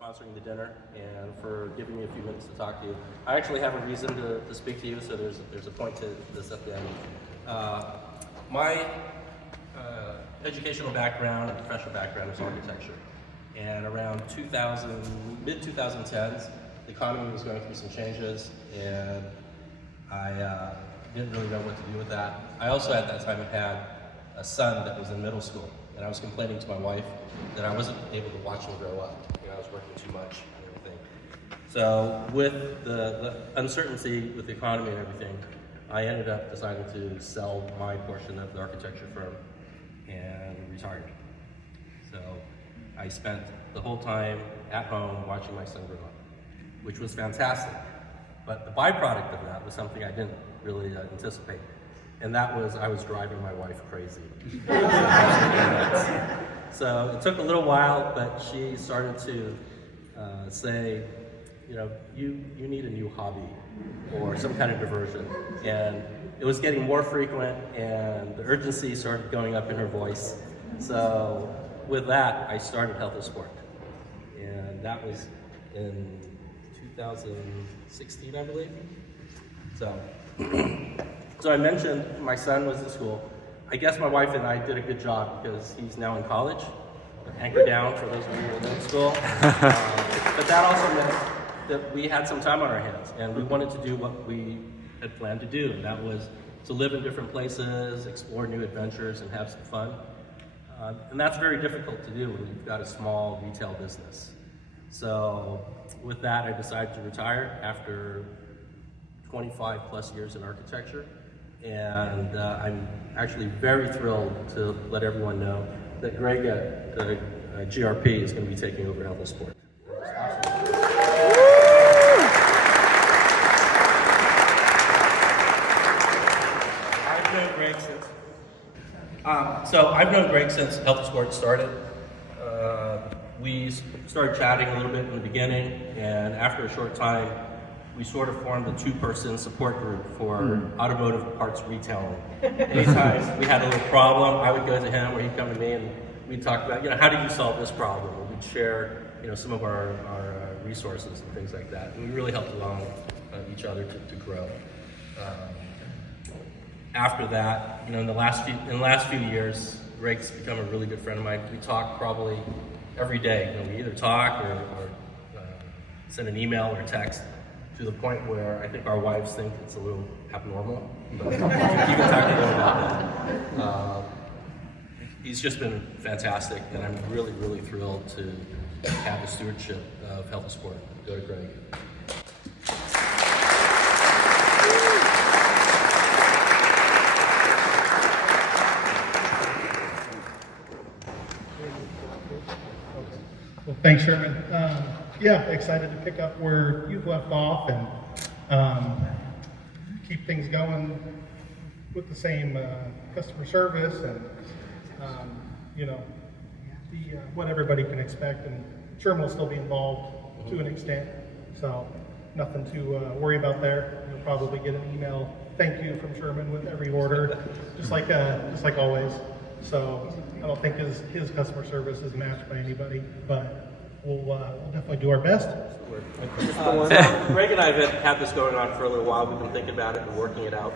sponsoring the dinner and for giving me a few minutes to talk to you. I actually have a reason to speak to you, so there's a point to this at the end. My educational background and professional background is architecture. And around mid-2010s, the economy was going through some changes, and I didn't really know what to do with that. I also at that time had a son that was in middle school, and I was complaining to my wife that I wasn't able to watch him grow up. You know, I was working too much and everything. So with the uncertainty with the economy and everything, I ended up deciding to sell my portion of the architecture firm and retired. So I spent the whole time at home watching my son grow up, which was fantastic. But the byproduct of that was something I didn't really anticipate. And that was, I was driving my wife crazy. So it took a little while, but she started to say, you know, you need a new hobby or some kind of diversion. And it was getting more frequent, and the urgency started going up in her voice. So with that, I started HethelSport. And that was in 2016, I believe. So I mentioned my son was in school. I guess my wife and I did a good job because he's now in college. Anchor down for those of you who are in school. But that also meant that we had some time on our hands, and we wanted to do what we had planned to do, and that was to live in different places, explore new adventures, and have some fun. And that's very difficult to do when you've got a small retail business. So with that, I decided to retire after 25 plus years in architecture. And I'm actually very thrilled to let everyone know that Greg at GRP is going to be taking over HethelSport. I've known Greg since HethelSport started. We started chatting a little bit in the beginning, and after a short time, we sort of formed a two-person support group for automotive parts retailing. Anytime we had a little problem, I would go to him or he'd come to me, and we'd talk about, you know, how did you solve this problem? Or we'd share, you know, some of our resources and things like that. And we really helped along each other to grow. After that, you know, in the last few years, Greg's become a really good friend of mine. We talk probably every day. You know, we either talk or send an email or a text, to the point where I think our wives think it's a little abnormal. But you can talk to them about that. He's just been fantastic, and I'm really, really thrilled to have the stewardship of HethelSport go to Greg. Well, thanks, Sherman. Yeah, excited to pick up where you've left off and keep things going with the same customer service and you know, what everybody can expect. And Sherman will still be involved to an extent, so nothing to worry about there. You'll probably get an email thank you from Sherman with every order, just like always. So I don't think his customer service is matched by anybody, but we'll definitely do our best. Greg and I have had this going on for a little while. We've been thinking about it and working it out.